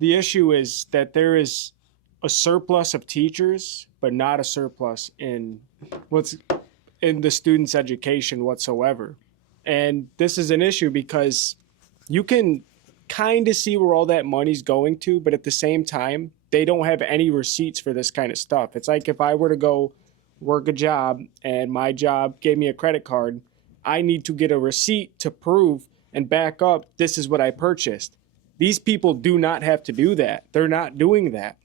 The issue is that there is a surplus of teachers, but not a surplus in what's in the student's education whatsoever. And this is an issue because you can kind of see where all that money's going to, but at the same time, they don't have any receipts for this kind of stuff. It's like if I were to go work a job and my job gave me a credit card, I need to get a receipt to prove and back up this is what I purchased. These people do not have to do that. They're not doing that.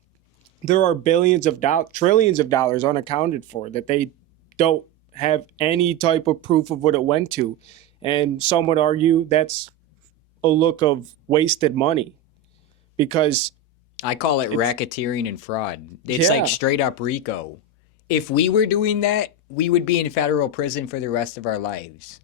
There are billions of dollars, trillions of dollars unaccounted for that they don't have any type of proof of what it went to. And some would argue that's a look of wasted money because I call it racketeering and fraud. It's like straight up RICO. If we were doing that, we would be in federal prison for the rest of our lives.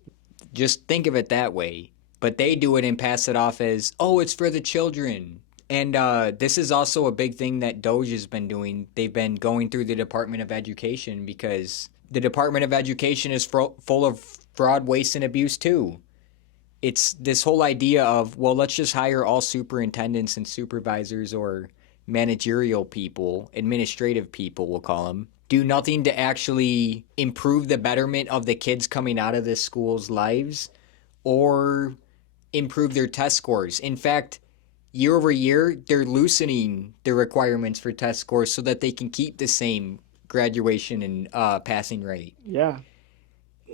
Just think of it that way. But they do it and pass it off as, oh, it's for the children. And this is also a big thing that Doge has been doing. They've been going through the Department of Education because the Department of Education is full of fraud, waste, and abuse too. It's this whole idea of, well, let's just hire all superintendents and supervisors or managerial people, administrative people, we'll call them, do nothing to actually improve the betterment of the kids coming out of this school's lives or improve their test scores. In fact, year over year, they're loosening the requirements for test scores so that they can keep the same graduation and passing rate. Yeah.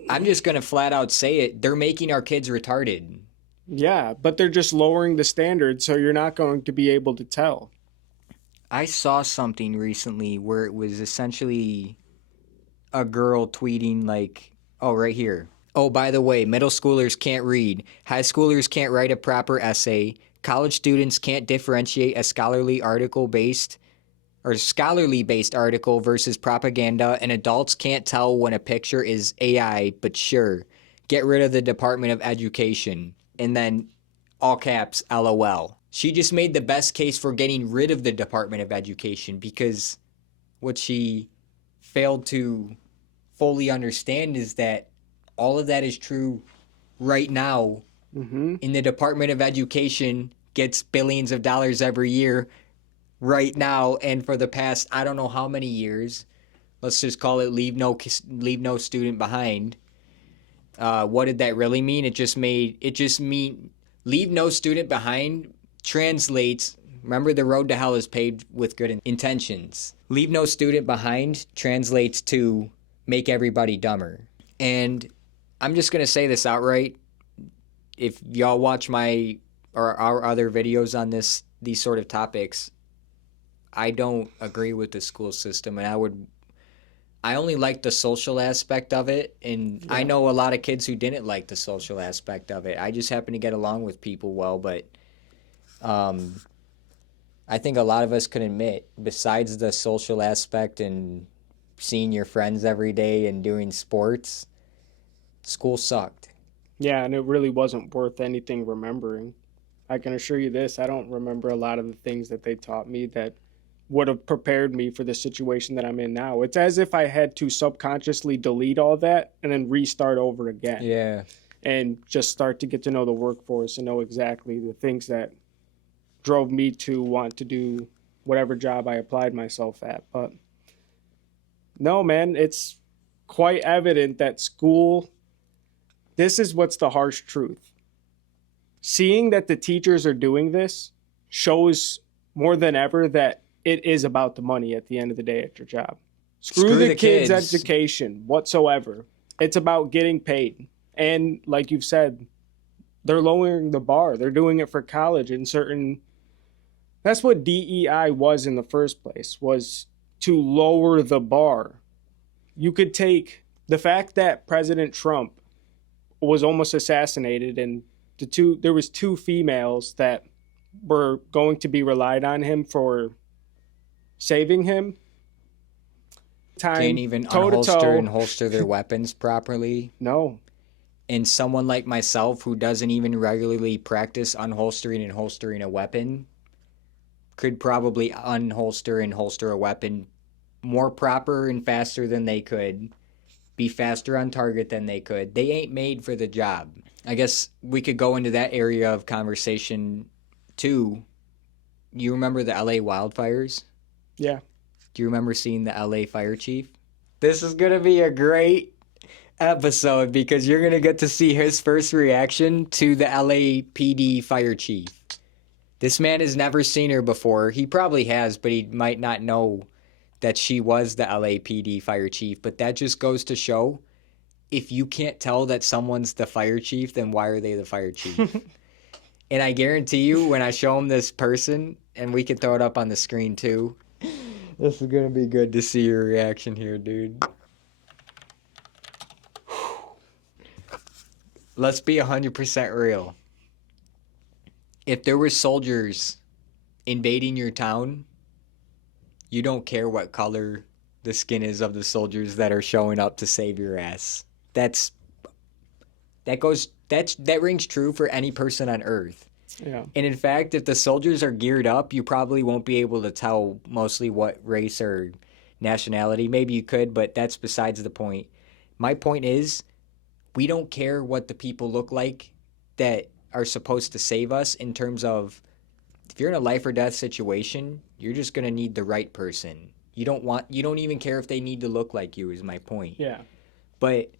I'm just going to flat out say it. They're making our kids retarded. Yeah, but they're just lowering the standard, so you're not going to be able to tell. I saw something recently where it was essentially a girl tweeting like, oh, right here. Oh, by the way, middle schoolers can't read. High schoolers can't write a proper essay. College students can't differentiate a scholarly based article versus propaganda, and adults can't tell when a picture is AI, but sure. Get rid of the Department of Education. And then, all caps, LOL. She just made the best case for getting rid of the Department of Education because what she failed to fully understand is that all of that is true right now. In the Department of Education gets billions of dollars every year right now, and for the past I don't know how many years. Let's just call it leave no student behind. What did that really mean? It just mean leave no student behind translates. Remember, the road to hell is paved with good intentions. Leave no student behind translates to make everybody dumber. And I'm just gonna say this outright. If y'all watch my or our other videos on these sort of topics, I don't agree with the school system, and I only like the social aspect of it, and I know a lot of kids who didn't like the social aspect of it. I just happen to get along with people well, but I think a lot of us could admit, besides the social aspect and seeing your friends every day and doing sports, school sucked. Yeah, and it really wasn't worth anything remembering. I can assure you this, I don't remember a lot of the things that they taught me that would have prepared me for the situation that I'm in now. It's as if I had to subconsciously delete all that and then restart over again. Yeah. And just start to get to know the workforce and know exactly the things that drove me to want to do whatever job I applied myself at. But no, man, it's quite evident that school, this is what's the harsh truth. Seeing that the teachers are doing this shows more than ever that it is about the money at the end of the day at your job. Screw the kids' education whatsoever. It's about getting paid. And like you've said, they're lowering the bar. They're doing it for college in certain... That's what DEI was in the first place, was to lower the bar. You could take the fact that President Trump was almost assassinated and there was two females that were going to be relied on him for saving him. Can't even unholster and holster their weapons properly. No. And someone like myself who doesn't even regularly practice unholstering and holstering a weapon could probably unholster and holster a weapon more proper and faster than they could, be faster on target than they could. They ain't made for the job. I guess we could go into that area of conversation too, you remember the LA wildfires? Yeah. Do you remember seeing the LA fire chief? This is going to be a great episode because you're going to get to see his first reaction to the LAPD fire chief. This man has never seen her before. He probably has, but he might not know that she was the LAPD fire chief. But that just goes to show, if you can't tell that someone's the fire chief, then why are they the fire chief? And I guarantee you, when I show him this person, and we can throw it up on the screen too, this is going to be good to see your reaction here, dude. Let's be 100% real. If there were soldiers invading your town, you don't care what color the skin is of the soldiers that are showing up to save your ass. That rings true for any person on Earth. Yeah. And in fact, if the soldiers are geared up, you probably won't be able to tell mostly what race or nationality. Maybe you could, but that's besides the point. My point is, we don't care what the people look like that are supposed to save us, in terms of, if you're in a life or death situation, you're just going to need the right person. You don't even care if they need to look like you, is my point. Yeah. But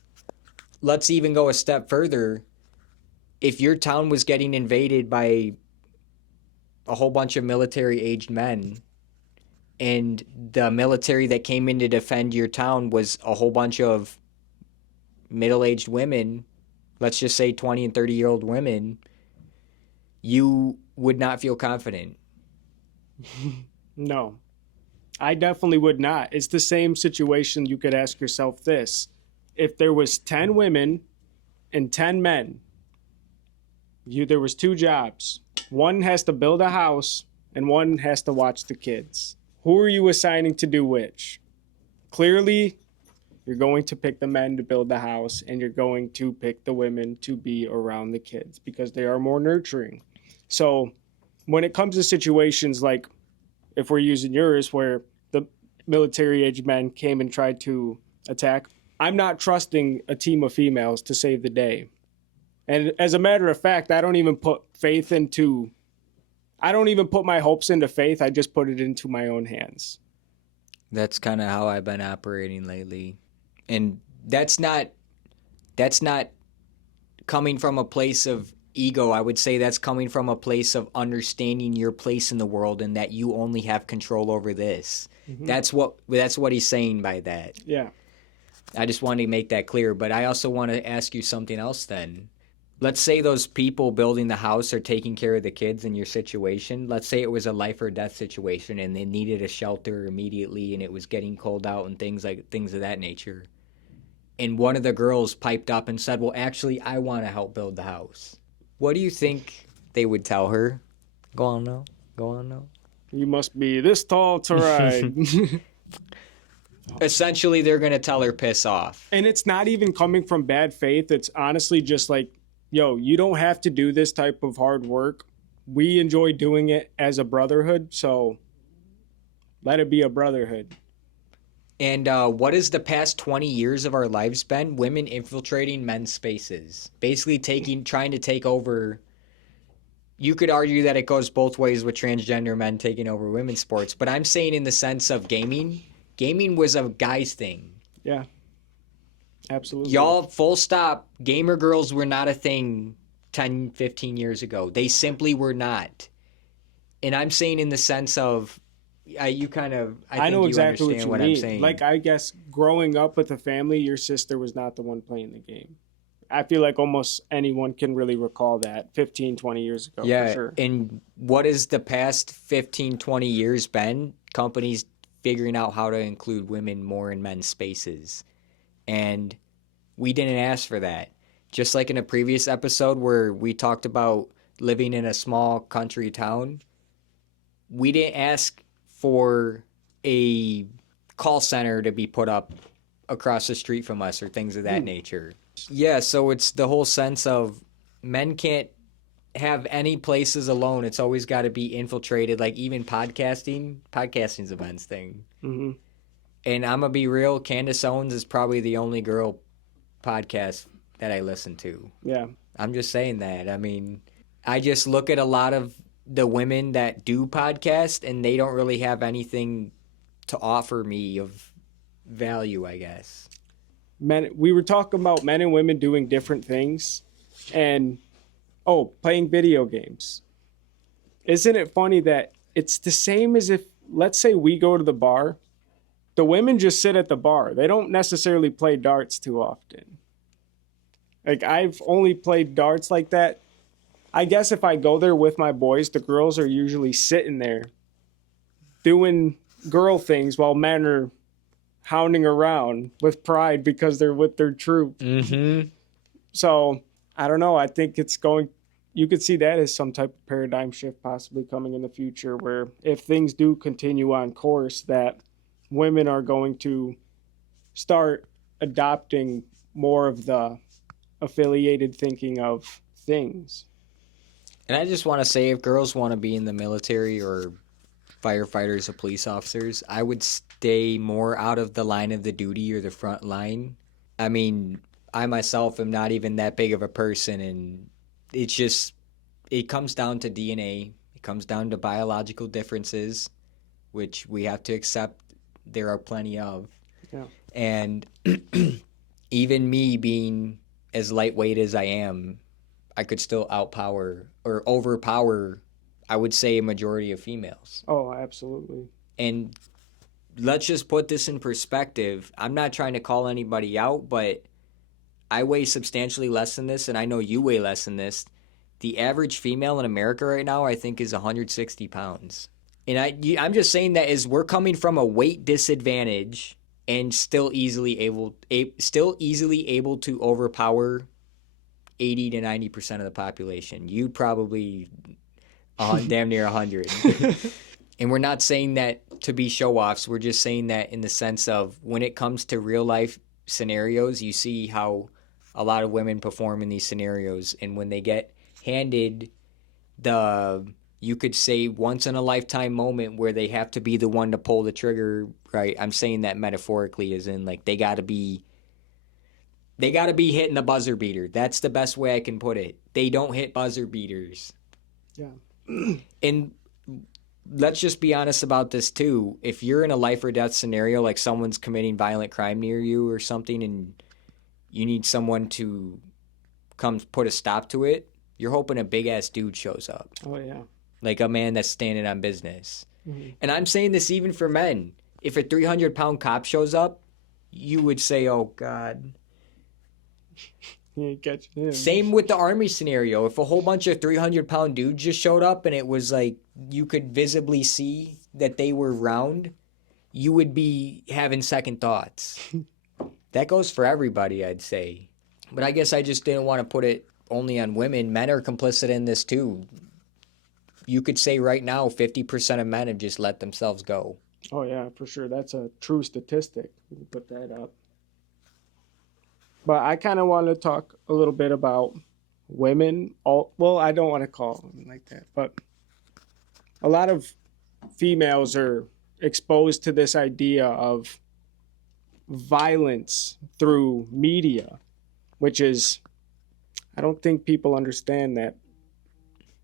let's even go a step further. If your town was getting invaded by a whole bunch of military-aged men, and the military that came in to defend your town was a whole bunch of middle-aged women, let's just say 20 and 30-year-old women, you would not feel confident. No, I definitely would not. It's the same situation. You could ask yourself this: if there was 10 women and 10 men, there was 2 jobs. One has to build a house and one has to watch the kids. Who are you assigning to do which? Clearly, you're going to pick the men to build the house, and you're going to pick the women to be around the kids because they are more nurturing. So when it comes to situations like, if we're using yours, where the military-aged men came and tried to attack, I'm not trusting a team of females to save the day. And as a matter of fact, I don't even put my hopes into faith. I just put it into my own hands. That's kind of how I've been operating lately. And that's not coming from a place of ego. I would say that's coming from a place of understanding your place in the world, and that you only have control over this. Mm-hmm. That's what he's saying by that. Yeah. I just wanted to make that clear, but I also want to ask you something else then. Let's say those people building the house are taking care of the kids in your situation. Let's say it was a life or death situation and they needed a shelter immediately, and it was getting cold out and things of that nature. And one of the girls piped up and said, well, actually, I want to help build the house. What do you think they would tell her? Go on now. You must be this tall to ride. Essentially, they're going to tell her piss off. And it's not even coming from bad faith. It's honestly just like, yo, you don't have to do this type of hard work. We enjoy doing it as a brotherhood, so let it be a brotherhood. And what has the past 20 years of our lives been? Women infiltrating men's spaces. Basically trying to take over. You could argue that it goes both ways with transgender men taking over women's sports. But I'm saying in the sense of gaming. Gaming was a guy's thing. Yeah. Absolutely. Y'all, full stop. Gamer girls were not a thing 10, 15 years ago. They simply were not. And I'm saying in the sense of... I know exactly what you mean. I'm saying. Like, I guess growing up with a family, your sister was not the one playing the game. I feel like almost anyone can really recall that 15, 20 years ago. Yeah, for sure. And what has the past 15, 20 years been? Companies figuring out how to include women more in men's spaces. And we didn't ask for that. Just like in a previous episode where we talked about living in a small country town, we didn't ask for a call center to be put up across the street from us or things of that nature. Yeah, so it's the whole sense of men can't have any places alone. It's always got to be infiltrated, like even podcasting. Podcasting's a men's thing. Mm-hmm. And I'm going to be real, Candace Owens is probably the only girl podcast that I listen to. Yeah. I'm just saying that. I mean, I just look at a lot of the women that do podcast, and they don't really have anything to offer me of value, I guess. Men, we were talking about men and women doing different things, and playing video games. Isn't it funny that it's the same as if, let's say, we go to the bar, the women just sit at the bar. They don't necessarily play darts too often. Like, I've only played darts like that. I guess if I go there with my boys, the girls are usually sitting there doing girl things while men are hounding around with pride because they're with their troop. Mm-hmm. So, I don't know. I think you could see that as some type of paradigm shift possibly coming in the future, where if things do continue on course, that women are going to start adopting more of the affiliated thinking of things. And I just want to say, if girls want to be in the military or firefighters or police officers, I would stay more out of the line of the duty or the front line. I mean, I myself am not even that big of a person, and it comes down to DNA. It comes down to biological differences, which we have to accept there are plenty of. Yeah. And even me being as lightweight as I am, I could still outpower or overpower, I would say, a majority of females. Oh, absolutely. And let's just put this in perspective. I'm not trying to call anybody out, but I weigh substantially less than this, and I know you weigh less than this. The average female in America right now, I think, is 160 pounds. And I'm just saying that as we're coming from a weight disadvantage and still easily able to overpower 80 to 90% of the population. You probably damn near 100. And we're not saying that to be show-offs. We're just saying that in the sense of when it comes to real-life scenarios, you see how a lot of women perform in these scenarios. And when they get handed you could say, once-in-a-lifetime moment where they have to be the one to pull the trigger, right? I'm saying that metaphorically, as in, like, they got to be hitting the buzzer beater. That's the best way I can put it. They don't hit buzzer beaters. Yeah. And let's just be honest about this too. If you're in a life or death scenario, like someone's committing violent crime near you or something, and you need someone to come put a stop to it, you're hoping a big ass dude shows up. Oh, yeah. Like a man that's standing on business. Mm-hmm. And I'm saying this even for men. If a 300-pound cop shows up, you would say, oh, God. Same with the Army scenario. If a whole bunch of 300-pound dudes just showed up and it was like you could visibly see that they were round, you would be having second thoughts. That goes for everybody, I'd say. But I guess I just didn't want to put it only on women. Men are complicit in this too. You could say right now 50% of men have just let themselves go. Oh, yeah, for sure. That's a true statistic. We can put that up. But I kind of want to talk a little bit about women. Well, I don't want to call them like that, but a lot of females are exposed to this idea of violence through media, which is, I don't think people understand that.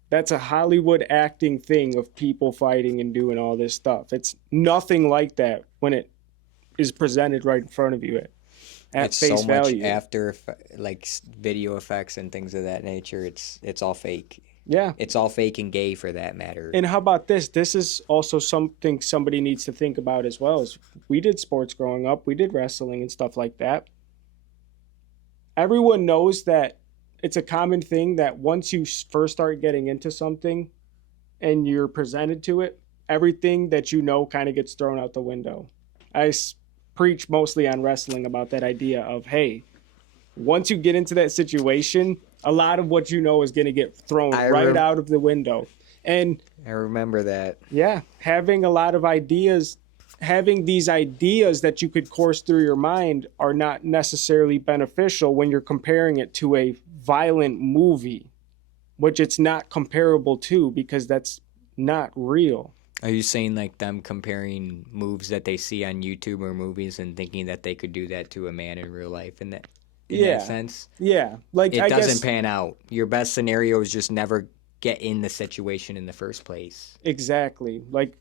That's a Hollywood acting thing of people fighting and doing all this stuff. It's nothing like that when it is presented right in front of you at it's face so much value. After like video effects and things of that nature. It's all fake. Yeah. It's all fake and gay for that matter. And how about this? This is also something somebody needs to think about as well. Is we did sports growing up. We did wrestling and stuff like that. Everyone knows that it's a common thing that once you first start getting into something and you're presented to it, everything that you know kind of gets thrown out the window. I preach mostly on wrestling about that idea of, hey, once you get into that situation, a lot of what you know is going to get thrown out of the window. And I remember that. Yeah, having a lot of ideas, having these ideas that you could course through your mind are not necessarily beneficial when you're comparing it to a violent movie, which it's not comparable to because that's not real. Are you saying like them comparing moves that they see on YouTube or movies and thinking that they could do that to a man in real life in that sense? Yeah. Like it doesn't pan out. Your best scenario is just never get in the situation in the first place. Exactly. Like,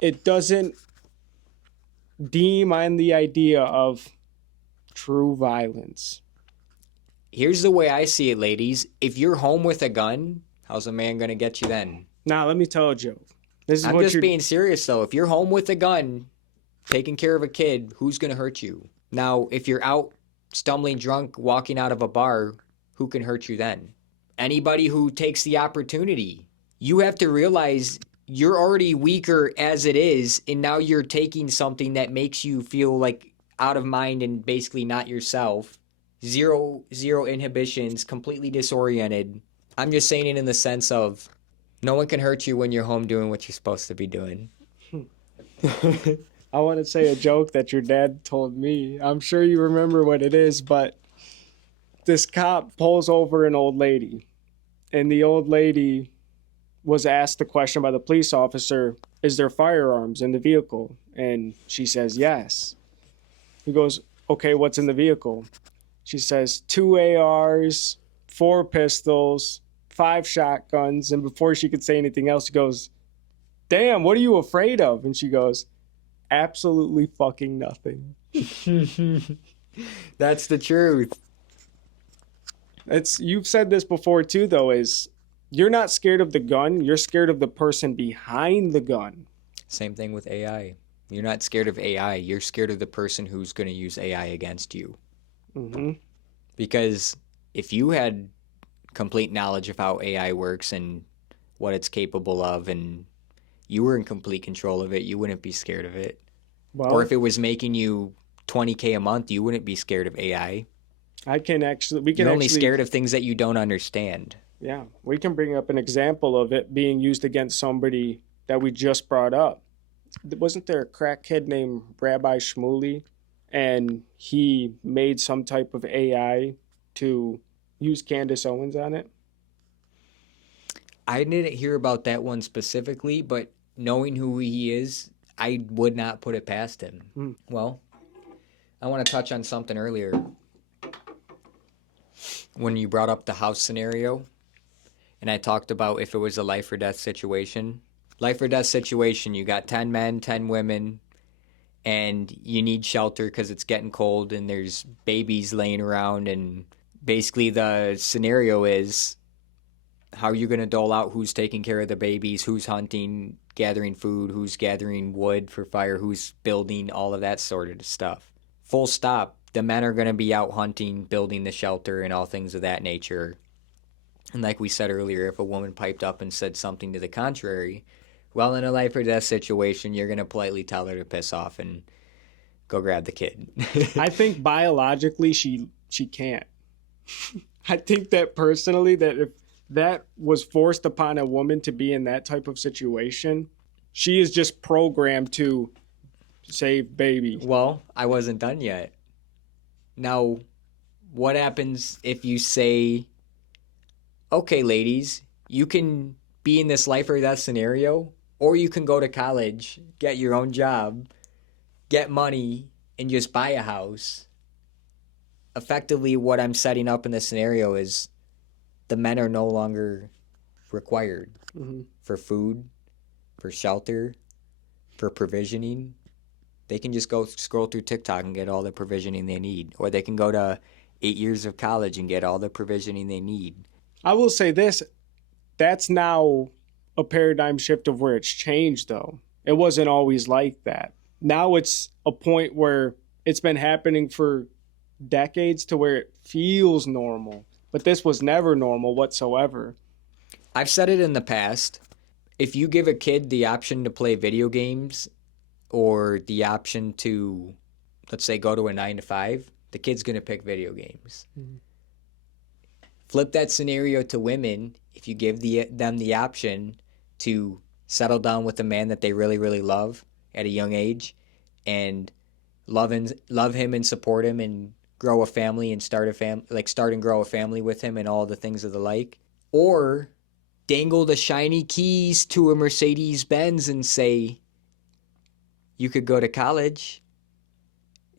it doesn't deem on the idea of true violence. Here's the way I see it, ladies. If you're home with a gun, how's a man going to get you then? Now, let me tell a joke. This is I'm what just you're being serious, though. If you're home with a gun, taking care of a kid, who's going to hurt you? Now, if you're out stumbling drunk, walking out of a bar, who can hurt you then? Anybody who takes the opportunity. You have to realize you're already weaker as it is, and now you're taking something that makes you feel like out of mind and basically not yourself. Zero inhibitions, completely disoriented. I'm just saying it in the sense of no one can hurt you when you're home doing what you're supposed to be doing. I want to say a joke that your dad told me. I'm sure you remember what it is, but this cop pulls over an old lady, and the old lady was asked the question by the police officer, is there firearms in the vehicle? And she says, yes. He goes, okay, what's in the vehicle? She says, 2 ARs, 4 pistols, 5 shotguns. And before she could say anything else, he goes, damn, what are you afraid of? And she goes, absolutely fucking nothing. That's the truth. You've said this before too, though, is you're not scared of the gun, you're scared of the person behind the gun. Same thing with AI. You're not scared of AI. You're scared of the person who's going to use AI against you. Mm-hmm. Because if you had complete knowledge of how AI works and what it's capable of, and you were in complete control of it, you wouldn't be scared of it. Well, Or if it was making you $20K a month, you wouldn't be scared of AI. You're only scared of things that you don't understand. Yeah, we can bring up an example of it being used against somebody that we just brought up. Wasn't there a crackhead named Rabbi Shmuley? And he made some type of AI to use Candace Owens on it? I didn't hear about that one specifically, but knowing who he is, I would not put it past him. Well, I want to touch on something earlier. When you brought up the house scenario, and I talked about if it was a life or death situation. Life or death situation, you got 10 men, 10 women, and you need shelter because it's getting cold and there's babies laying around. And basically the scenario is, how are you going to dole out who's taking care of the babies, who's hunting, gathering food, who's gathering wood for fire, who's building, all of that sort of stuff. Full stop. The men are going to be out hunting, building the shelter, and all things of that nature. And like we said earlier, if a woman piped up and said something to the contrary, well, in a life or death situation, you're going to politely tell her to piss off and go grab the kid. I think biologically she can't. I think that personally, that if that was forced upon a woman to be in that type of situation, she is just programmed to save baby. Well, I wasn't done yet. Now, what happens if you say, okay, ladies, you can be in this life or death scenario, or you can go to college, get your own job, get money, and just buy a house. Effectively, what I'm setting up in this scenario is the men are no longer required for food, for shelter, for provisioning. They can just go scroll through TikTok and get all the provisioning they need. Or they can go to 8 years of college and get all the provisioning they need. I will say this, that's now a paradigm shift of where it's changed, though. It wasn't always like that. Now it's a point where it's been happening for decades to where it feels normal. But this was never normal whatsoever. I've said it in the past. If you give a kid the option to play video games or the option to, let's say, go to a 9 to 5, the kid's going to pick video games. Mm-hmm. Flip that scenario to women. If you give them the option to settle down with a man that they really, really love at a young age and love him and support him and grow a family and start and grow a family with him and all the things of the like, or dangle the shiny keys to a Mercedes-Benz and say, you could go to college,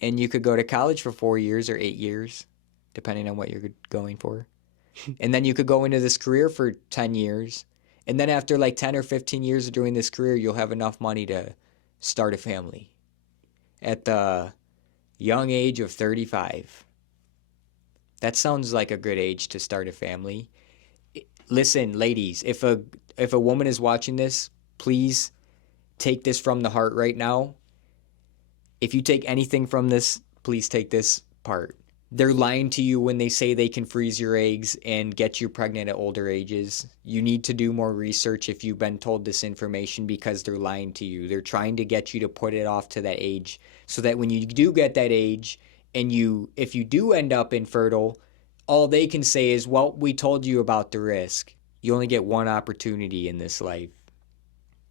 and you could go to college for 4 years or 8 years, depending on what you're going for. And then you could go into this career for 10 years. And then after like 10 or 15 years of doing this career, you'll have enough money to start a family at the young age of 35. That sounds like a good age to start a family. Listen, ladies, if a woman is watching this, please take this from the heart right now. If you take anything from this, please take this part. They're lying to you when they say they can freeze your eggs and get you pregnant at older ages. You need to do more research if you've been told this information, because they're lying to you. They're trying to get you to put it off to that age so that when you do get that age and if you do end up infertile, all they can say is, well, we told you about the risk. You only get one opportunity in this life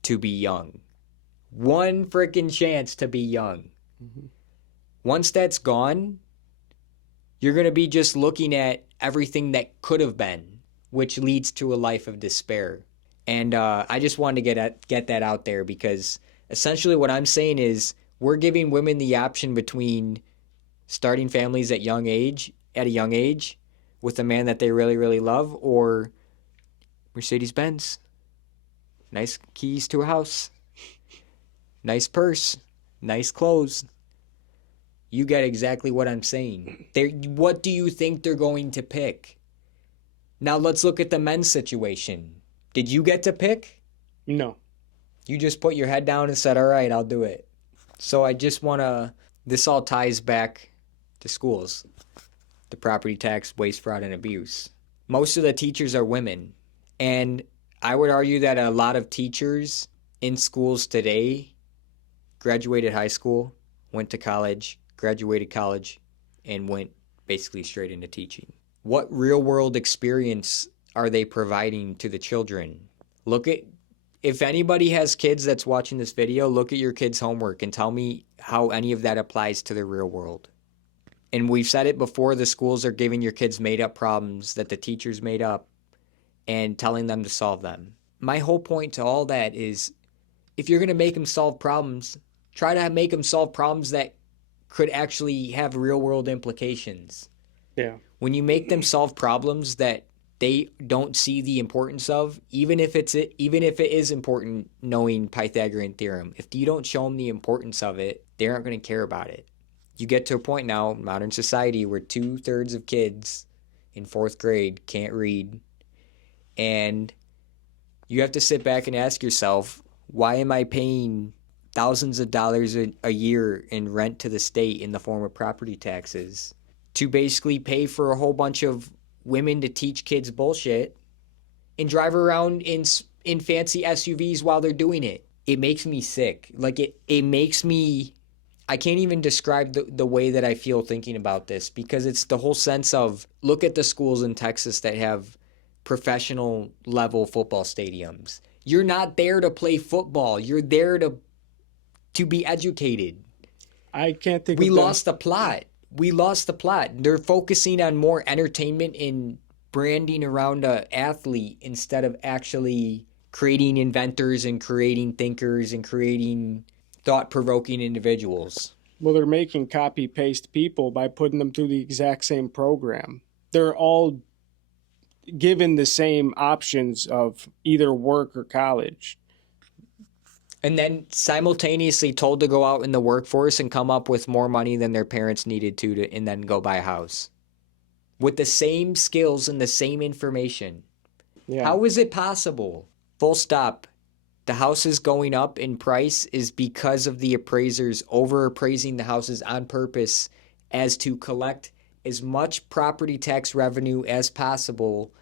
to be young. One freaking chance to be young. Mm-hmm. Once that's gone, you're going to be just looking at everything that could have been, which leads to a life of despair. And I just wanted to get that out there, because essentially what I'm saying is we're giving women the option between starting families at a young age with a man that they really, really love, or Mercedes-Benz, nice keys to a house, nice purse, nice clothes. You get exactly what I'm saying. What do you think they're going to pick? Now let's look at the men's situation. Did you get to pick? No. You just put your head down and said, all right, I'll do it. So I just want to, this all ties back to schools, the property tax, waste, fraud, and abuse. Most of the teachers are women. And I would argue that a lot of teachers in schools today graduated high school, went to college, graduated college, and went basically straight into teaching. What real world experience are they providing to the children? If anybody has kids that's watching this video, look at your kids' homework and tell me how any of that applies to the real world. And we've said it before, the schools are giving your kids made up problems that the teachers made up and telling them to solve them. My whole point to all that is, if you're going to make them solve problems, try to make them solve problems that could actually have real world implications. Yeah. When you make them solve problems that they don't see the importance of, even if it is important knowing Pythagorean theorem, if you don't show them the importance of it, they aren't going to care about it. You get to a point now in modern society where 2/3 of kids in 4th grade can't read, and you have to sit back and ask yourself, why am I paying thousands of dollars a year in rent to the state in the form of property taxes to basically pay for a whole bunch of women to teach kids bullshit and drive around in fancy SUVs while they're doing it? It makes me sick. Like it makes me, I can't even describe the way that I feel thinking about this, because it's the whole sense of, look at the schools in Texas that have professional level football stadiums. You're not there to play football. You're there to be educated. I can't think we lost the plot. We lost the plot. They're focusing on more entertainment and branding around an athlete instead of actually creating inventors and creating thinkers and creating thought-provoking individuals. Well, they're making copy-paste people by putting them through the exact same program. They're all given the same options of either work or college. And then simultaneously told to go out in the workforce and come up with more money than their parents needed to and then go buy a house. With the same skills and the same information. Yeah. How is it possible? Full stop. The houses going up in price is because of the appraisers over-appraising the houses on purpose as to collect as much property tax revenue as possible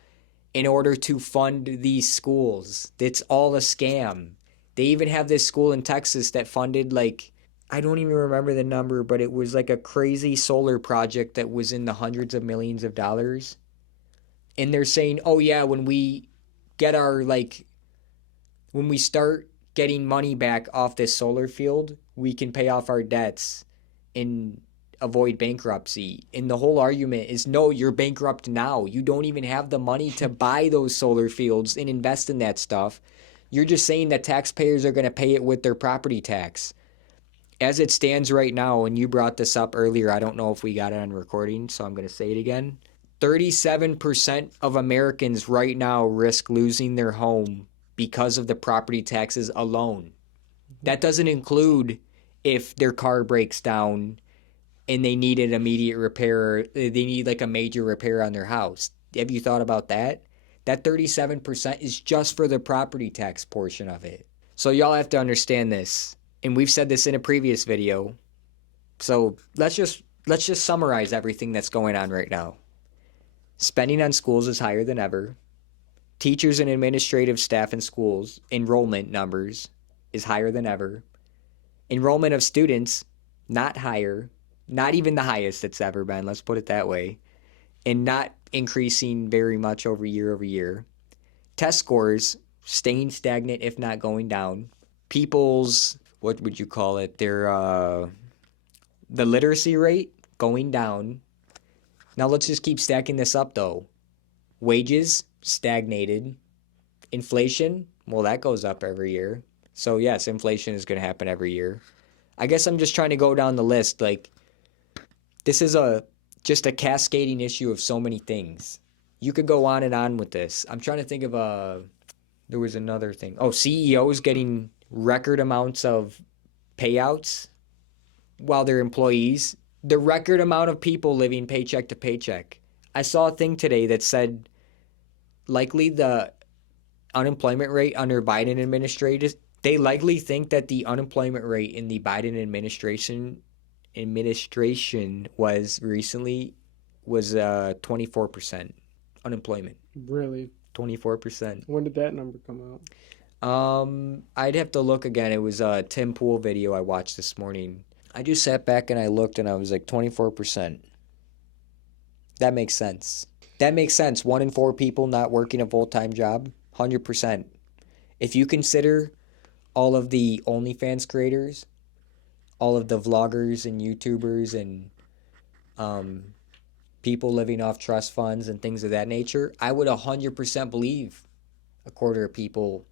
in order to fund these schools. It's all a scam. They even have this school in Texas that funded, like, I don't even remember the number, but it was like a crazy solar project that was in the hundreds of millions of dollars. And they're saying, oh yeah, when we get when we start getting money back off this solar field, we can pay off our debts and avoid bankruptcy. And the whole argument is, no, you're bankrupt now. You don't even have the money to buy those solar fields and invest in that stuff. You're just saying that taxpayers are going to pay it with their property tax. As it stands right now, and you brought this up earlier, I don't know if we got it on recording, so I'm going to say it again. 37% of Americans right now risk losing their home because of the property taxes alone. That doesn't include if their car breaks down and they need an immediate repair, they need like a major repair on their house. Have you thought about that? That 37% is just for the property tax portion of it. So y'all have to understand this. And we've said this in a previous video. So let's just summarize everything that's going on right now. Spending on schools is higher than ever. Teachers and administrative staff in schools, enrollment numbers is higher than ever. Enrollment of students, not higher, not even the highest it's ever been, let's put it that way, and not increasing very much over year. Test scores staying stagnant, if not going down. People's, what would you call it, the literacy rate going down. Now let's just keep stacking this up though. Wages stagnated. Inflation, well, that goes up every year. So yes, inflation is going to happen every year. I guess I'm just trying to go down the list. Like, this is just a cascading issue of so many things. You could go on and on with this. I'm trying to think of there was another thing. Oh, CEOs getting record amounts of payouts while they're employees. The record amount of people living paycheck to paycheck. I saw a thing today that said likely the unemployment rate under Biden administration, they likely think that the unemployment rate in the Biden administration was 24% unemployment. Really? 24%. When did that number come out? I'd have to look again. It was a Tim Pool video I watched this morning. I just sat back and I looked and I was like 24%. That makes sense. That makes sense. 1 in 4 people not working a full-time job, 100%. If you consider all of the OnlyFans creators, all of the vloggers and YouTubers and people living off trust funds and things of that nature, I would 100% believe a quarter of people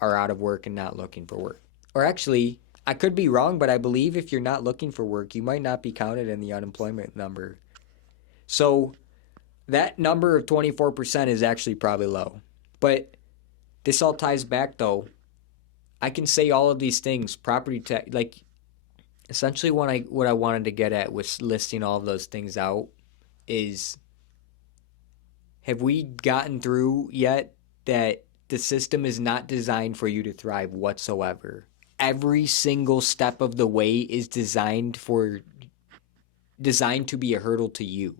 are out of work and not looking for work. Or actually, I could be wrong, but I believe if you're not looking for work, you might not be counted in the unemployment number. So that number of 24% is actually probably low. But this all ties back, though. I can say all of these things, property tax, like essentially what I wanted to get at with listing all of those things out is, have we gotten through yet that the system is not designed for you to thrive whatsoever? Every single step of the way is designed to be a hurdle to you,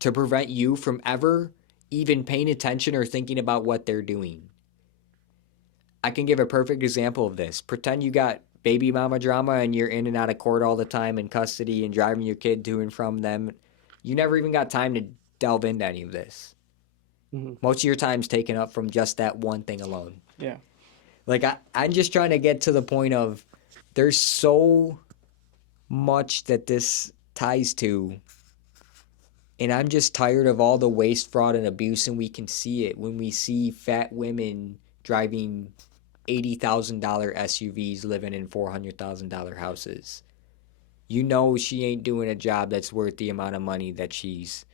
to prevent you from ever even paying attention or thinking about what they're doing. I can give a perfect example of this. Pretend you got baby mama drama and you're in and out of court all the time in custody and driving your kid to and from them. You never even got time to delve into any of this. Mm-hmm. Most of your time's taken up from just that one thing alone. Yeah. Like, I'm just trying to get to the point of there's so much that this ties to, and I'm just tired of all the waste, fraud, and abuse, and we can see it when we see fat women driving $80,000 SUVs living in $400,000 houses. You know she ain't doing a job that's worth the amount of money that she's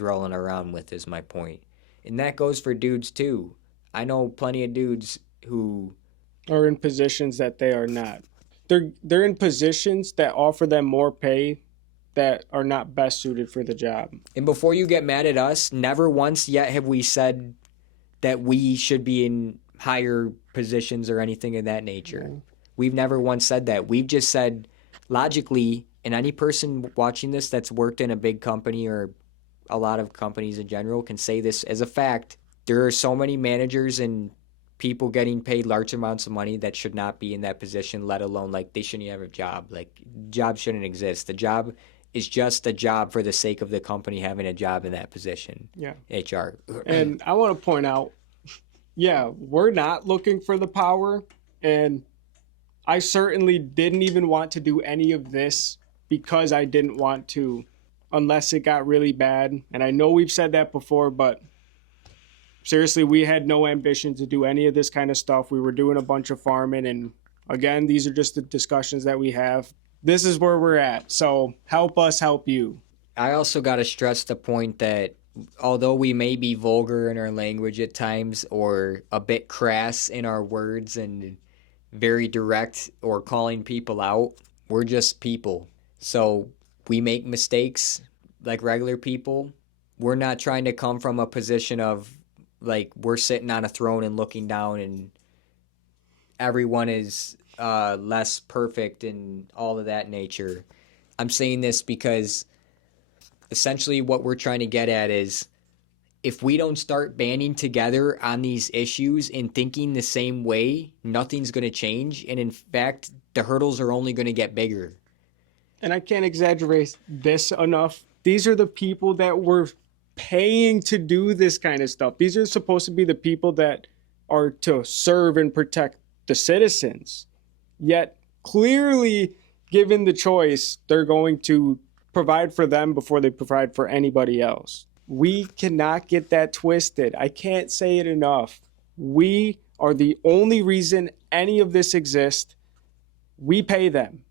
rolling around with, is my point. And that goes for dudes too. I know plenty of dudes who are in positions that they are not. They're in positions that offer them more pay that are not best suited for the job. And before you get mad at us, never once yet have we said that we should be in higher positions or anything of that nature. Yeah. We've never once said that. We've just said, logically, and any person watching this that's worked in a big company or a lot of companies in general can say this as a fact, there are so many managers and people getting paid large amounts of money that should not be in that position, let alone, like, they shouldn't have a job. Like, job shouldn't exist. The job is just a job for the sake of the company having a job in that position. Yeah. HR. And I want to point out, yeah, we're not looking for the power, and I certainly didn't even want to do any of this because I didn't want to, unless it got really bad. And I know we've said that before, but seriously, we had no ambition to do any of this kind of stuff. We were doing a bunch of farming, and again, these are just the discussions that we have. This is where we're at, so help us help you. I also got to stress the point that although we may be vulgar in our language at times or a bit crass in our words and very direct or calling people out, we're just people. So we make mistakes like regular people. We're not trying to come from a position of like we're sitting on a throne and looking down and everyone is less perfect and all of that nature. I'm saying this because essentially what we're trying to get at is if we don't start banding together on these issues and thinking the same way, nothing's going to change. And in fact, the hurdles are only going to get bigger. And I can't exaggerate this enough. These are the people that we're paying to do this kind of stuff. These are supposed to be the people that are to serve and protect the citizens. Yet, clearly, given the choice, they're going to provide for them before they provide for anybody else. We cannot get that twisted. I can't say it enough. We are the only reason any of this exists. We pay them.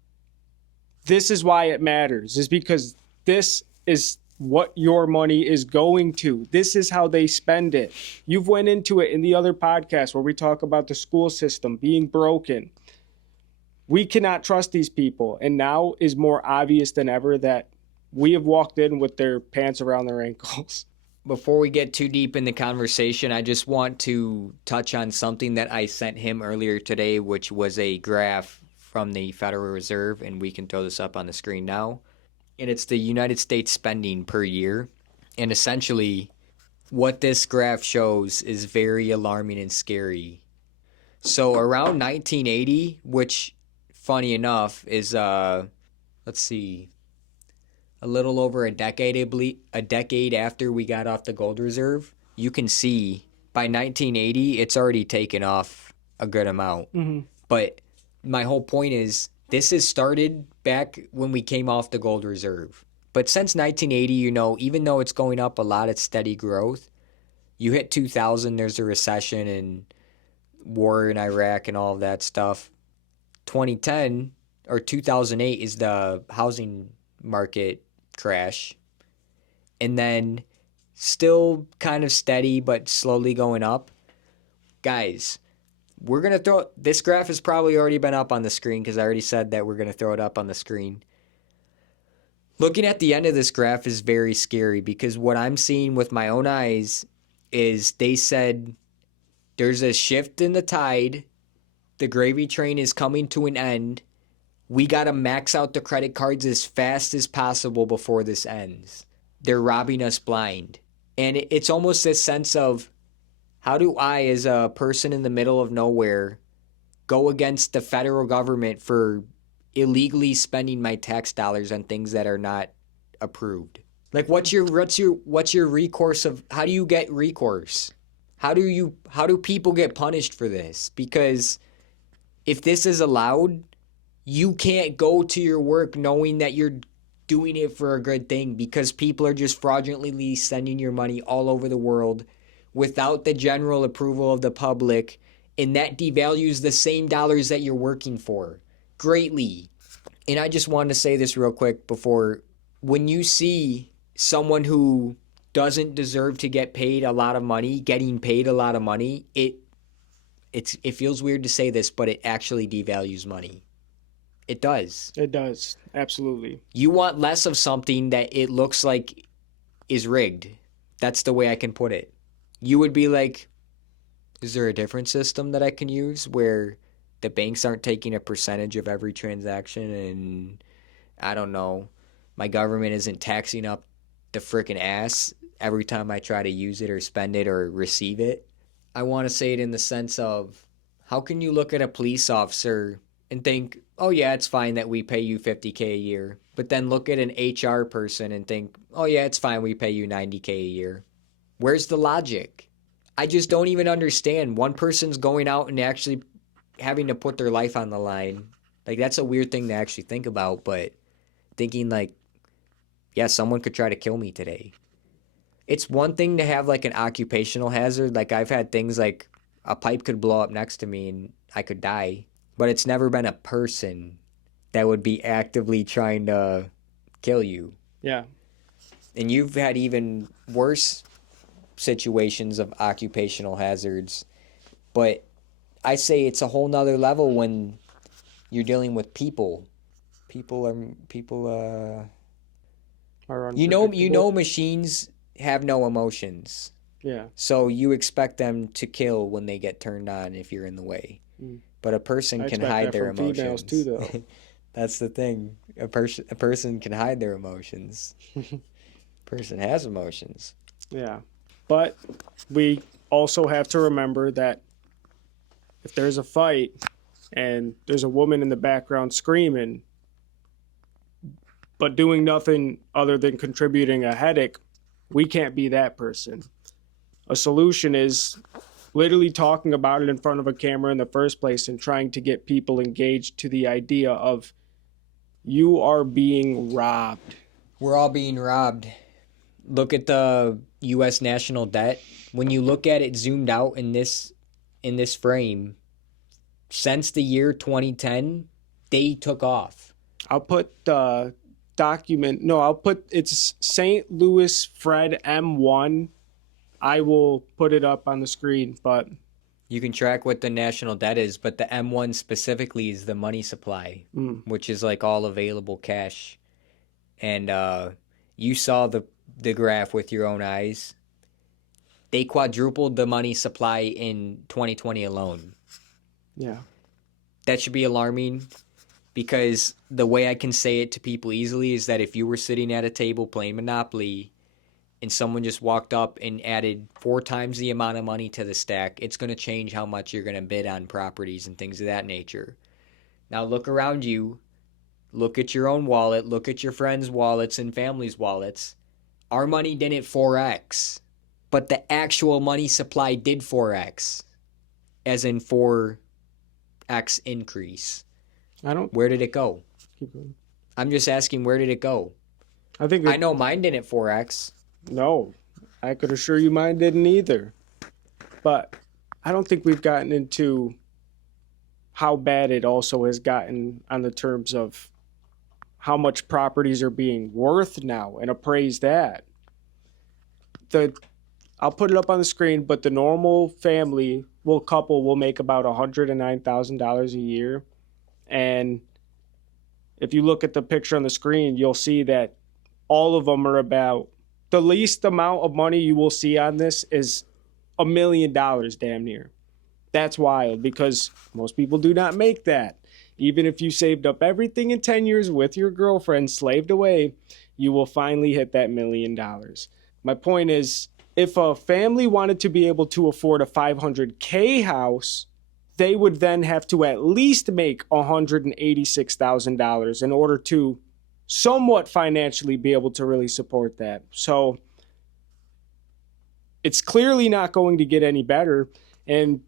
This is why it matters, is because this is what your money is going to. This is how they spend it. You've went into it in the other podcast where we talk about the school system being broken. We cannot trust these people. And now is more obvious than ever that we have walked in with their pants around their ankles. Before we get too deep in the conversation, I just want to touch on something that I sent him earlier today, which was a graph from the Federal Reserve, and we can throw this up on the screen now. And it's the United States spending per year. And essentially, what this graph shows is very alarming and scary. So around 1980, which, funny enough, is, let's see, a little over a decade, I believe, a decade after we got off the gold reserve, you can see by 1980, it's already taken off a good amount. Mm-hmm. But my whole point is this has started back when we came off the gold reserve. But since 1980, even though it's going up a lot, it's steady growth. You hit 2000, there's a recession and war in Iraq and all of that stuff. 2010 or 2008 is the housing market crash. And then still kind of steady but slowly going up. Guys, we're going to throw this graph has probably already been up on the screen because I already said that we're going to throw it up on the screen. Looking at the end of this graph is very scary because what I'm seeing with my own eyes is they said there's a shift in the tide. The gravy train is coming to an end. We got to max out the credit cards as fast as possible before this ends. They're robbing us blind. And it's almost this sense of, how do I, as a person in the middle of nowhere, go against the federal government for illegally spending my tax dollars on things that are not approved? Like, what's your recourse of? How do you get recourse? How do people get punished for this? Because if this is allowed, you can't go to your work knowing that you're doing it for a good thing because people are just fraudulently sending your money all over the world without the general approval of the public, and that devalues the same dollars that you're working for greatly. And I just wanted to say this real quick before, when you see someone who doesn't deserve to get paid a lot of money, getting paid a lot of money, it feels weird to say this, but it actually devalues money. It does. It does. Absolutely. You want less of something that it looks like is rigged. That's the way I can put it. You would be like, is there a different system that I can use where the banks aren't taking a percentage of every transaction and, I don't know, my government isn't taxing up the frickin' ass every time I try to use it or spend it or receive it? I want to say it in the sense of, how can you look at a police officer and think, oh yeah, it's fine that we pay you $50K a year, but then look at an HR person and think, oh yeah, it's fine we pay you $90K a year? Where's the logic? I just don't even understand. One person's going out and actually having to put their life on the line. Like, that's a weird thing to actually think about, but thinking like, yeah, someone could try to kill me today. It's one thing to have like an occupational hazard. Like, I've had things like a pipe could blow up next to me and I could die, but it's never been a person that would be actively trying to kill you. Yeah. And you've had even worse situations of occupational hazards. But I say it's a whole nother level when you're dealing with people. People Are you unpredictable. know machines have no emotions. Yeah. So you expect them to kill when they get turned on if you're in the way. Mm. But a person I can expect hide that their from females emotions. too, though. That's the thing. A person can hide their emotions. Person has emotions. Yeah. But we also have to remember that if there's a fight and there's a woman in the background screaming, but doing nothing other than contributing a headache, we can't be that person. A solution is literally talking about it in front of a camera in the first place and trying to get people engaged to the idea of you are being robbed. We're all being robbed. Look at the US national debt. When you look at it zoomed out in this frame, since the year 2010, they took off. I'll put the document. No, I'll put it's St. Louis Fred M1. I will put it up on the screen, but You can track what the national debt is, but the M1 specifically is the money supply, mm, which is like all available cash. And you saw the graph with your own eyes. They quadrupled the money supply in 2020 alone. yeah. That should be alarming, because the way I can say it to people easily is that if you were sitting at a table playing Monopoly and someone just walked up and added 4 times the amount of money to the stack, it's going to change how much you're going to bid on properties and things of that nature. Now look around you. Look at your own wallet. Look at your friends' wallets and family's wallets. Our money didn't 4x, but the actual money supply did 4x, as in 4x increase. I don't Where did it go? keep going. I'm just asking, where did it go? I think I know mine didn't 4x. no. I could assure you mine didn't either. But I don't think we've gotten into how bad it also has gotten on the terms of how much properties are being worth now and appraised at. I'll put it up on the screen, but the normal couple will make about $109,000 a year. And if you look at the picture on the screen, you'll see that all of them are about the least amount of money you will see on this is $1 million damn near. That's wild because most people do not make that. Even if you saved up everything in 10 years with your girlfriend slaved away, you will finally hit that $1 million. My point is, if a family wanted to be able to afford a $500K house, they would then have to at least make $186,000 in order to somewhat financially be able to really support that. So it's clearly not going to get any better. And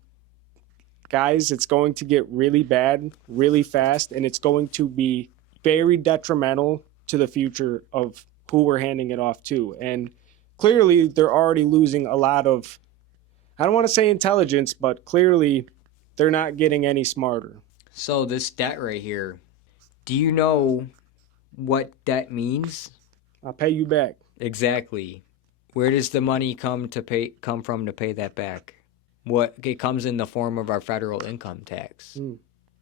guys, it's going to get really bad really fast, and it's going to be very detrimental to the future of who we're handing it off to. And clearly they're already losing a lot of, I don't want to say intelligence, but clearly they're not getting any smarter. So this debt right here, do you know what debt means? I'll pay you back. Exactly. Where does the money come from to pay that back? It comes in the form of our federal income tax.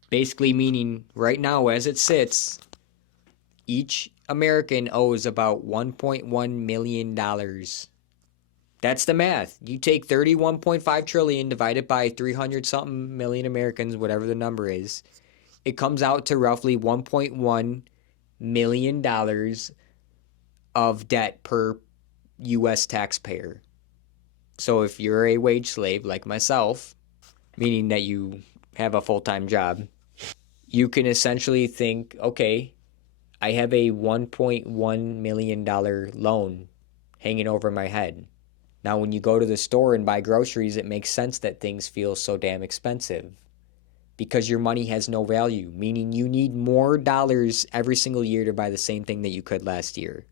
Basically meaning right now as it sits, each American owes about $1.1 million. That's the math. You take 31.5 trillion divided by 300 something million Americans, whatever the number is, it comes out to roughly $1.1 million of debt per US taxpayer. So if you're a wage slave like myself, meaning that you have a full-time job, you can essentially think, okay, I have a $1.1 million loan hanging over my head. Now, when you go to the store and buy groceries, it makes sense that things feel so damn expensive because your money has no value, meaning you need more dollars every single year to buy the same thing that you could last year.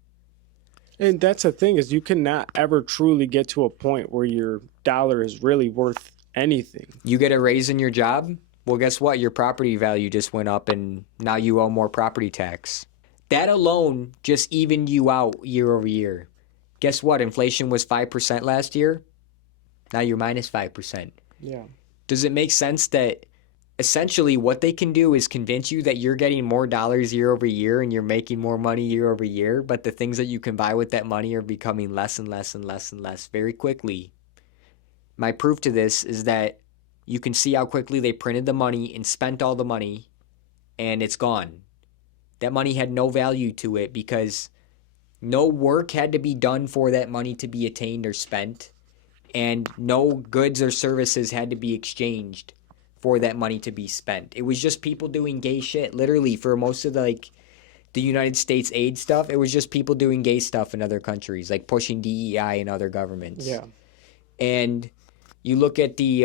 And that's the thing is you cannot ever truly get to a point where your dollar is really worth anything. You get a raise in your job? Well, guess what? Your property value just went up and now you owe more property tax. That alone just evened you out year over year. Guess what? Inflation was 5% last year. Now you're minus 5%. Yeah. Does it make sense that essentially what they can do is convince you that you're getting more dollars year over year and you're making more money year over year, but the things that you can buy with that money are becoming less and less and less and less very quickly? My proof to this is that you can see how quickly they printed the money and spent all the money, and it's gone. That money had no value to it because no work had to be done for that money to be attained or spent, and no goods or services had to be exchanged for that money to be spent. It was just people doing gay shit. Literally, for most of the United States aid stuff, it was just people doing gay stuff in other countries, like pushing DEI in other governments. Yeah. And you look at the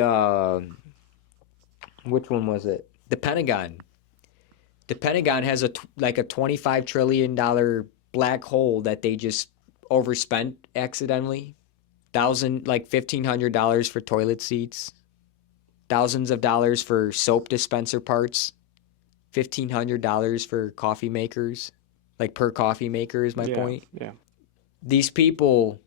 which one was it? The Pentagon. The Pentagon has a $25 trillion black hole that they just overspent accidentally. $1,500 for toilet seats, thousands of dollars for soap dispenser parts, $1,500 for coffee makers, per coffee maker is my point. Yeah. These people,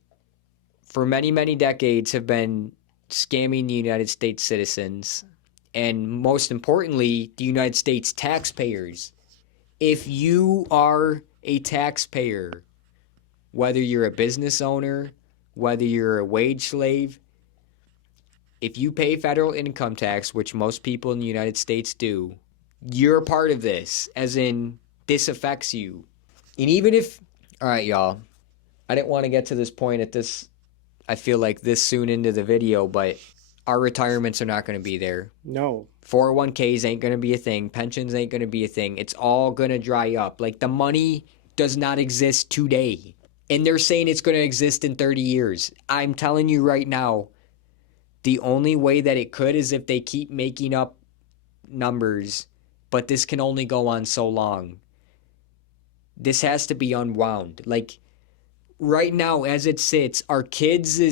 for many, many decades, have been scamming the United States citizens, and most importantly, the United States taxpayers. If you are a taxpayer, whether you're a business owner, whether you're a wage slave, if you pay federal income tax, which most people in the United States do, you're a part of this, as in this affects you. And even if, all right, y'all, I didn't want to get to this point I feel like this soon into the video, but our retirements are not going to be there. No. 401ks ain't going to be a thing. Pensions ain't going to be a thing. It's all going to dry up. The money does not exist today. And they're saying it's going to exist in 30 years. I'm telling you right now, the only way that it could is if they keep making up numbers, but this can only go on so long. This has to be unwound. Right now, as it sits, our kids'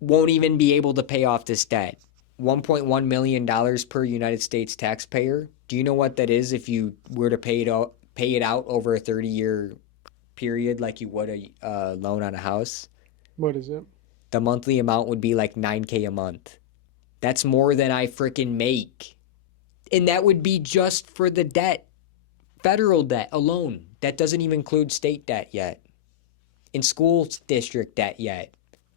won't even be able to pay off this debt. $1.1 million per United States taxpayer. Do you know what that is if you were to pay it out over a 30-year period like you would a loan on a house? What is it? The monthly amount would be $9K a month. That's more than I freaking make. And that would be just for the debt. Federal debt alone. That doesn't even include state debt yet. And school district debt yet.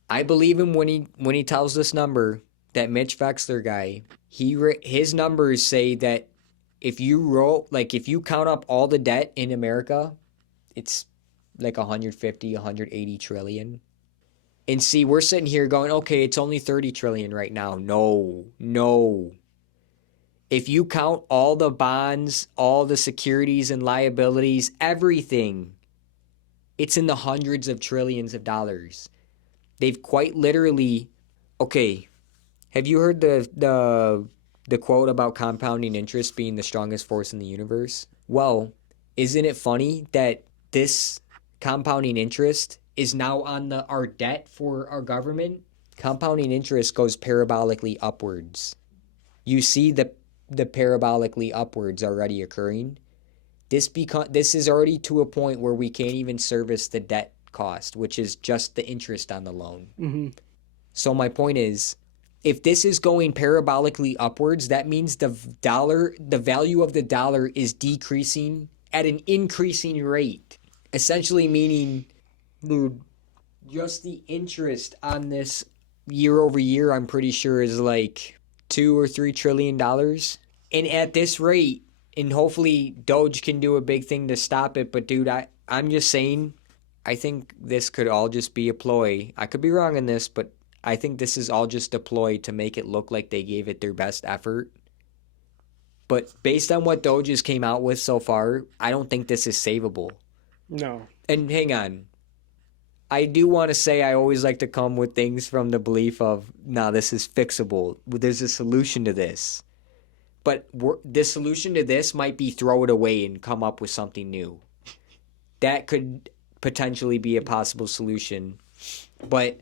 I believe him when he tells this number, that Mitch Vexler guy, his numbers say that if you count up all the debt in America, it's 150, 180 trillion. And see, we're sitting here going, okay, it's only 30 trillion right now. No. If you count all the bonds, all the securities and liabilities, everything, it's in the hundreds of trillions of dollars. They've quite literally, okay, have you heard the quote about compounding interest being the strongest force in the universe? Well, isn't it funny that this compounding interest is now on our debt for our government? Compounding interest goes parabolically upwards. You see the parabolically upwards already occurring. This is already to a point where we can't even service the debt cost, which is just the interest on the loan. Mm-hmm. So my point is, if this is going parabolically upwards, that means the value of the dollar is decreasing at an increasing rate. Essentially meaning, dude, just the interest on this year over year, I'm pretty sure is $2 or $3 trillion. And at this rate, and hopefully Doge can do a big thing to stop it, but dude, I'm just saying, I think this could all just be a ploy. I could be wrong on this, but I think this is all just a ploy to make it look like they gave it their best effort. But based on what Doge's came out with so far, I don't think this is savable. No. And hang on. I do want to say I always like to come with things from the belief of, this is fixable. There's a solution to this. But the solution to this might be throw it away and come up with something new. That could potentially be a possible solution. But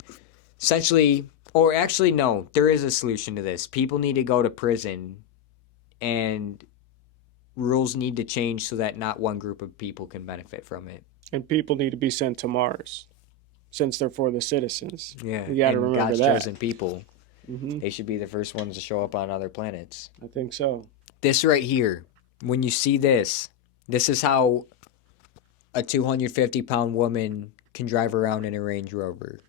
essentially, or actually no, there is a solution to this. People need to go to prison and rules need to change so that not one group of people can benefit from it. And people need to be sent to Mars since they're for the citizens. Yeah, You got to and remember God's that. chosen people. Hmm. They should be the first ones to show up on other planets. I think so. This right here, when you see this, this is how a 250-pound woman can drive around in a Range Rover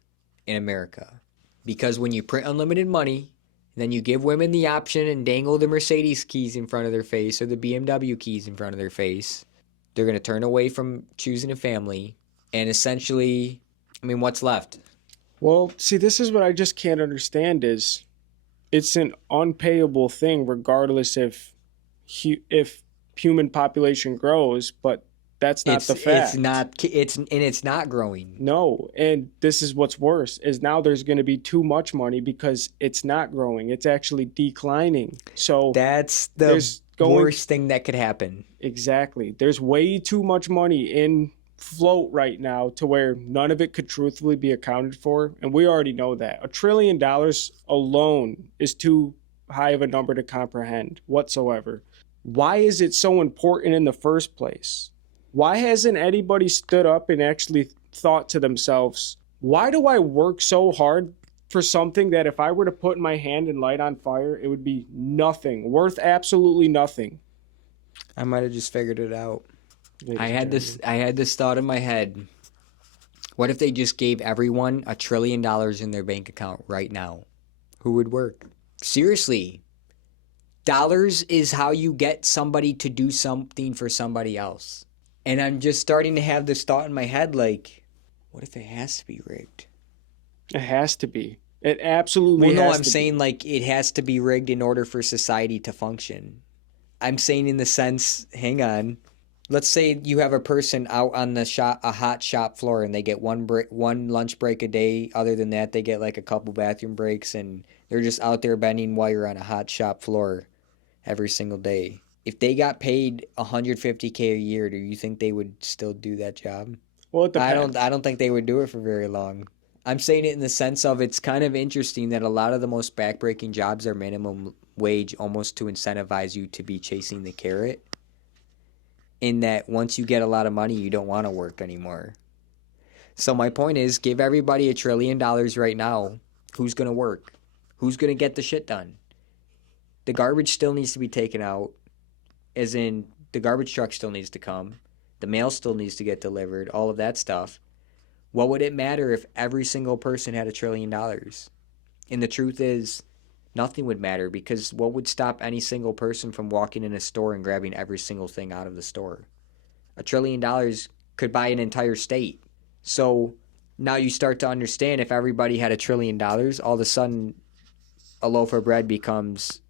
in America. Because when you print unlimited money, then you give women the option and dangle the Mercedes keys in front of their face or the BMW keys in front of their face, they're going to turn away from choosing a family. And essentially, I mean, what's left? Well, see, this is what I just can't understand is it's an unpayable thing regardless if human population grows, but that's not the fact. It's not growing. No, and this is what's worse is now there's going to be too much money because it's not growing. It's actually declining. So that's the worst thing that could happen. Exactly. There's way too much money in float right now to where none of it could truthfully be accounted for, and we already know that. $1 trillion alone is too high of a number to comprehend whatsoever. Why is it so important in the first place? Why hasn't anybody stood up and actually thought to themselves, why do I work so hard for something that if I were to put my hand and light on fire, it would be nothing, worth absolutely nothing? I might have just figured it out. I had this thought in my head. What if they just gave everyone $1 trillion in their bank account right now? Who would work? Seriously. Dollars is how you get somebody to do something for somebody else. And I'm just starting to have this thought in my head, like, what if it has to be rigged? It has to be. It absolutely has to be. I'm saying like it has to be rigged in order for society to function. I'm saying in the sense, hang on. Let's say you have a person out on a hot shop floor and they get one lunch break a day. Other than that, they get like a couple bathroom breaks and they're just out there bending wire on a hot shop floor every single day. If they got paid $150K a year, do you think they would still do that job? Well, it depends. I don't think they would do it for very long. I'm saying it in the sense of it's kind of interesting that a lot of the most backbreaking jobs are minimum wage, almost to incentivize you to be chasing the carrot. In that once you get a lot of money, you don't want to work anymore. So my point is, give everybody $1 trillion right now. Who's going to work? Who's going to get the shit done? The garbage still needs to be taken out. As in, the garbage truck still needs to come. The mail still needs to get delivered. All of that stuff. What would it matter if every single person had $1 trillion? And the truth is, nothing would matter because what would stop any single person from walking in a store and grabbing every single thing out of the store? $1 trillion could buy an entire state. So now you start to understand if everybody had $1 trillion, all of a sudden a loaf of bread becomes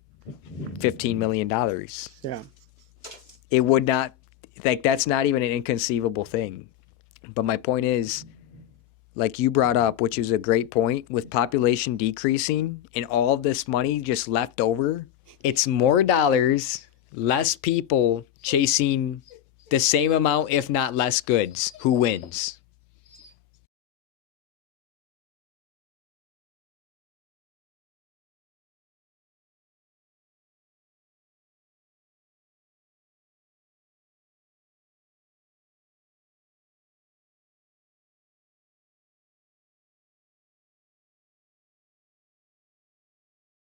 $15 million. Yeah. It would not, like, that's not even an inconceivable thing. But my point is, like you brought up, which is a great point, with population decreasing and all of this money just left over, it's more dollars, less people chasing the same amount, if not less goods. Who wins?